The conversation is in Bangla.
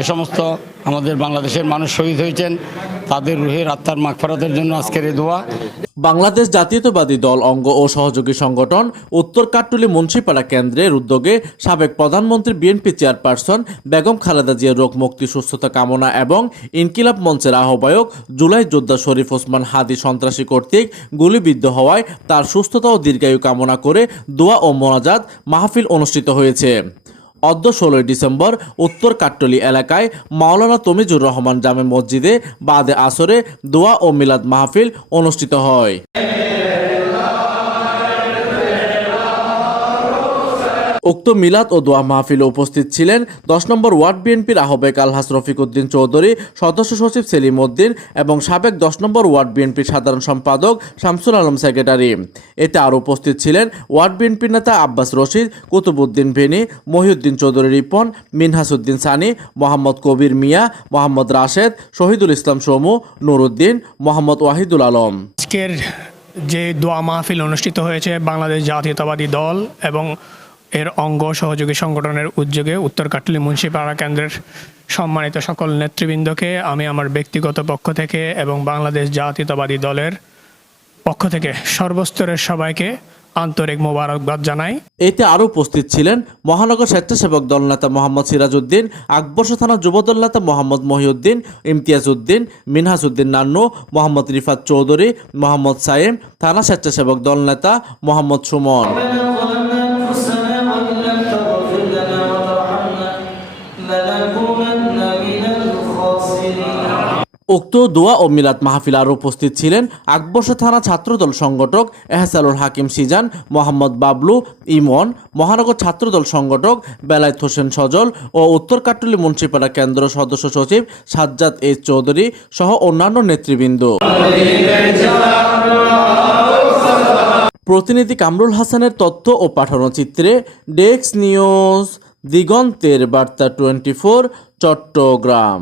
যে সমস্ত আমাদের বাংলাদেশের মানুষ শহীদ হয়েছেন তাদের রুহের আত্মার মাগফিরাতের জন্য আজকের এই দোয়া। বাংলাদেশ জাতীয়তাবাদী দল অঙ্গ ও সহযোগী সংগঠন উত্তর কাট্টুলি মুন্সিপাড়া কেন্দ্রের উদ্যোগে সাবেক প্রধানমন্ত্রী বিএনপি চেয়ারপারসন বেগম খালেদা জিয়ার রোগ মুক্তি সুস্থতা কামনা এবং ইনকিলাব মঞ্চের আহ্বায়ক জুলাই যোদ্ধা শরীফ ওসমান হাদি সন্ত্রাসী কর্তৃক গুলিবিদ্ধ হওয়ায় তার সুস্থতা ও দীর্ঘায়ু কামনা করে দোয়া ও মোনাজাত মাহফিল অনুষ্ঠিত হয়েছে। অদ্য 16 ডিসেম্বর উত্তর কাট্টলি এলাকায় মাওলানা তমিজুর রহমান জামে মসজিদে বাদে আসরে দোয়া ও মিলাদ মাহফিল অনুষ্ঠিত হয়। উক্ত মিলাদ ও দোয়া মাহফিলে উপস্থিত ছিলেন 10 নম্বর ওয়ার্ড বিএনপির আহ্বায়ক আলহাজ রফিক উদ্দিন চৌধুরী, সদস্য সচিব সেলিম উদ্দিন এবং সাবেক 10 নম্বর ওয়ার্ড বিএনপির সাধারণ সম্পাদক শামসুল আলম সেক্রেটারি। এতে আরও উপস্থিত ছিলেন ওয়ার্ড বিএনপির নেতা আব্বাস রশিদ, কুতুবউদ্দিন ভেনি, মহিউদ্দিন চৌধুরী রিপন, মিনহাসউদ্দিন সানি, মোহাম্মদ কবির মিয়া, মোহাম্মদ রাশেদ, শহীদুল ইসলাম সমু, নুরুদ্দিন, মোহাম্মদ ওয়াহিদুল আলম। আজকের যে দোয়া মাহফিল অনুষ্ঠিত হয়েছে বাংলাদেশ জাতীয়তাবাদী দল এবং এর অঙ্গ সহযোগী সংগঠনের উদ্যোগে উত্তর কাট্টলি মুন্সিপাড়া কেন্দ্রের সম্মানিত সকল নেতৃবৃন্দকে আমি আমার ব্যক্তিগত পক্ষ থেকে এবং বাংলাদেশ জাতীয়তাবাদী দলের পক্ষ থেকে সর্বস্তরের সবাইকে আন্তরিক মোবারকবাদ জানাই। এতে আরও উপস্থিত ছিলেন মহানগর স্বেচ্ছাসেবক দল নেতা মোহাম্মদ সিরাজউদ্দিন, আকবর্ষ থানা যুবদল নেতা মোহাম্মদ মহিউদ্দিন, ইমতিয়াজ উদ্দিন, মিনহাসউদ্দিন নান্নু, মোহাম্মদ রিফাত চৌধুরী, মোহাম্মদ সাইম, থানা স্বেচ্ছাসেবক দল নেতা মোহাম্মদ সুমন। উক্ত দোয়া ও মিলাদ মাহফিল আরও উপস্থিত ছিলেন আকবর্ষ থানা ছাত্রদল সংগঠক এহসানুল হাকিম সিজান, মোহাম্মদ বাবলু ইমন, মহানগর ছাত্রদল সংগঠক বেলায়েত হোসেন সজল ও উত্তর কাট্টলি মুন্সিপাড়া কেন্দ্র সদস্য সচিব সাজ্জাদ এস চৌধুরী সহ অন্যান্য নেতৃবৃন্দ। প্রতিনিধি কামরুল হাসানের তথ্য ও পাঠানো চিত্রে ডেস্ক নিউজ, দিগন্তের বার্তা 24, চট্টগ্রাম।